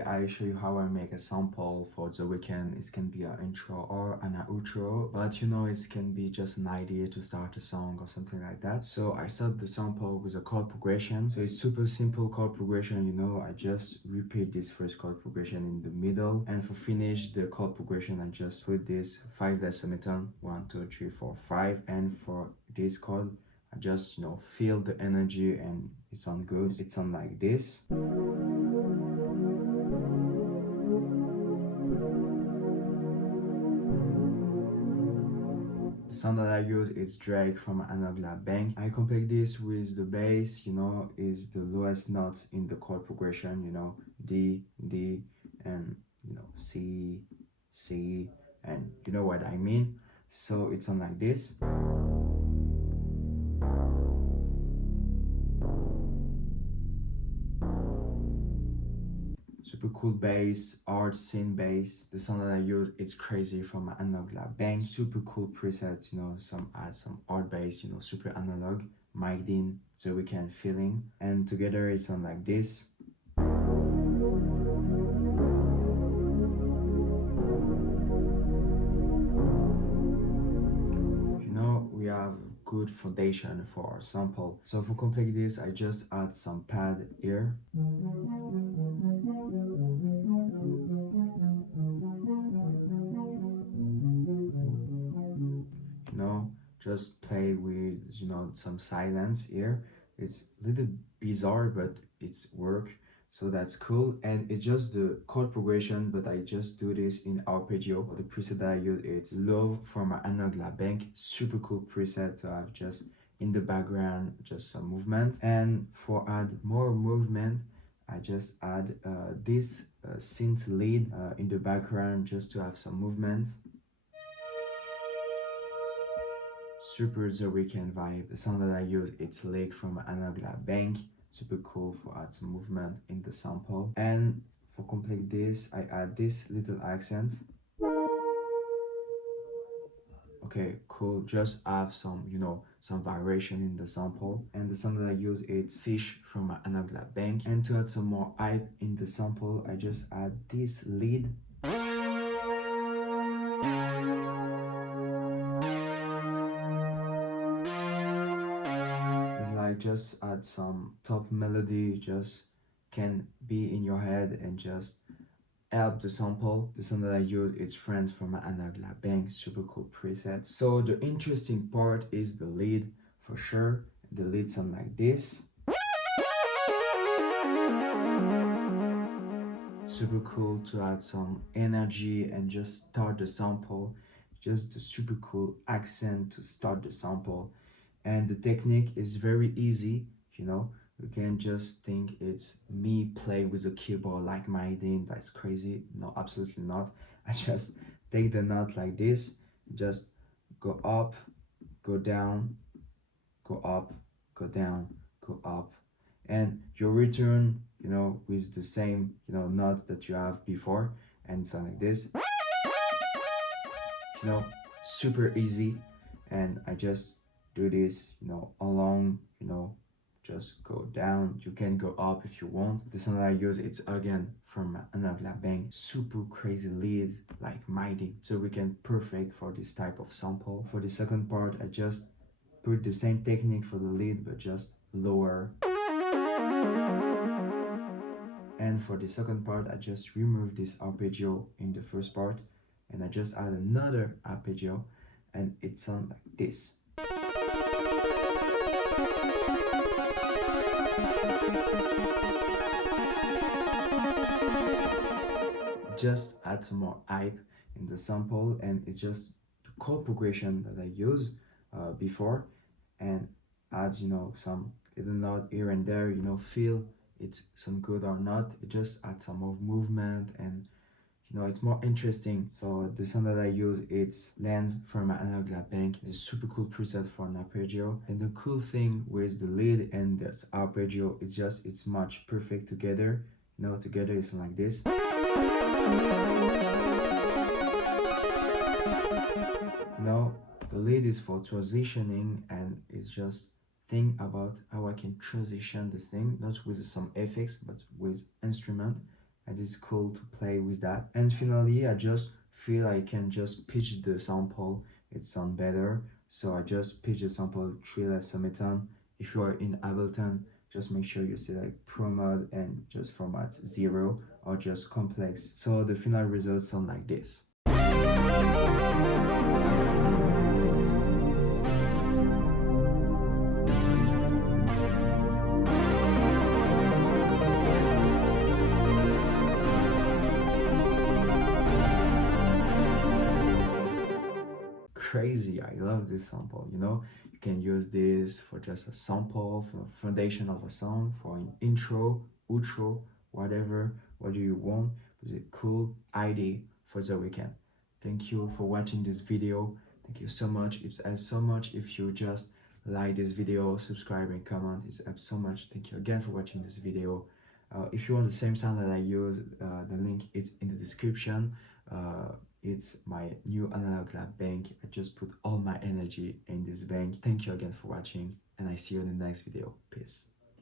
Today I show you how I make a sample for the weekend. It can be an intro or an outro, but you know it can be just an idea to start a song or something like that. So I start the sample with a chord progression. So it's super simple chord progression, you know, I just repeat this first chord progression in the middle, and for finish the chord progression I just put this 5 decimeter, 1, 2, 3, 4, 5, and for this chord I just, you know, feel the energy and it sounds good. It sounds like this. The sound that I use is Drake from Analog Bank. I complete this with the bass, you know, is the lowest notes in the chord progression, you know, D, D, and you know, C, C, and you know what I mean. So it sounds like this. Super cool bass, art synth bass. The sound that I use, it's crazy from my analog lab bank. Super cool preset, you know, some art bass, you know, super analog, mic'd in, the Weeknd feeling, and together it sounds like this. You know, we have good foundation for our sample. So for complete this, I just add some pad here. You know, just play with, you know, some silence here. It's a little bizarre, but it's work, so that's cool. And it's just the chord progression, but I just do this in arpeggio. The preset that I use, it's Love from my analog lab bank. Super cool preset to have just in the background, just some movement. And for add more movement, I just add this synth lead in the background just to have some movement. Super the Weeknd vibe. The sound that I use, it's Lake from Analog Lab Bank. Super cool for add some movement in the sample. And for complete this, I add this little accent. Okay, cool. Just have some, you know, some variation in the sample. And the sound that I use, it's Fish from my Analog Lab Bank. And to add some more hype in the sample, I just add this lead. I just add some top melody, just can be in your head and just help the sample. The sound that I use is Friends from my Analog Lab Bank, super cool preset. So the interesting part is the lead for sure. The lead sound like this. Super cool to add some energy and just start the sample. Just the super cool accent to start the sample. And the technique is very easy, you know. You can just think it's me play with a keyboard like my Dean, that's crazy. No, absolutely not. I just take the note like this, just go up, go down, go up, go down, go up, and you return, you know, with the same, you know, note that you have before, and sound like this. You know, super easy. And I just do this, you know, along, you know, just go down. You can go up if you want. The sound that I use, it's again from Analog Lab Bank. Super crazy lead, like mighty. So we can perfect for this type of sample. For the second part, I just put the same technique for the lead, but just lower. And for the second part, I just remove this arpeggio in the first part, and I just add another arpeggio, and it sounds like this. Just add some more hype in the sample, and it's just the chord progression that I used before, and add, you know, some little note here and there, you know, feel it's some good or not. It just add some more movement, and you know, it's more interesting. So the sound that I use, it's Lens from my Analog Lab Bank. It's a super cool preset for an arpeggio. And the cool thing with the lead and this arpeggio is just it's much perfect together. You know, together it's like this. You know, the lead is for transitioning, and it's just think about how I can transition the thing, not with some effects, but with instrument. and it's cool to play with that. And finally, I just feel I can just pitch the sample, it sounds better. So I just pitch the sample 3 less summiton. If you are in Ableton, just make sure you select Pro Mode and just format 0 or just complex. So the final results sound like this. Crazy, I love this sample. You can use this for just a sample, for foundation of a song, for an intro, outro, whatever. What do you want? It's a cool idea for the weekend. Thank you for watching this video. Thank you so much. It helps so much if you just like this video, subscribe and comment. It helps so much. Thank you again for watching this video. If you want the same sound that I use, the link is in the description. It's my new analog lab bank. I just put all my energy in this bank. Thank you again for watching, and I see you in the next video. Peace.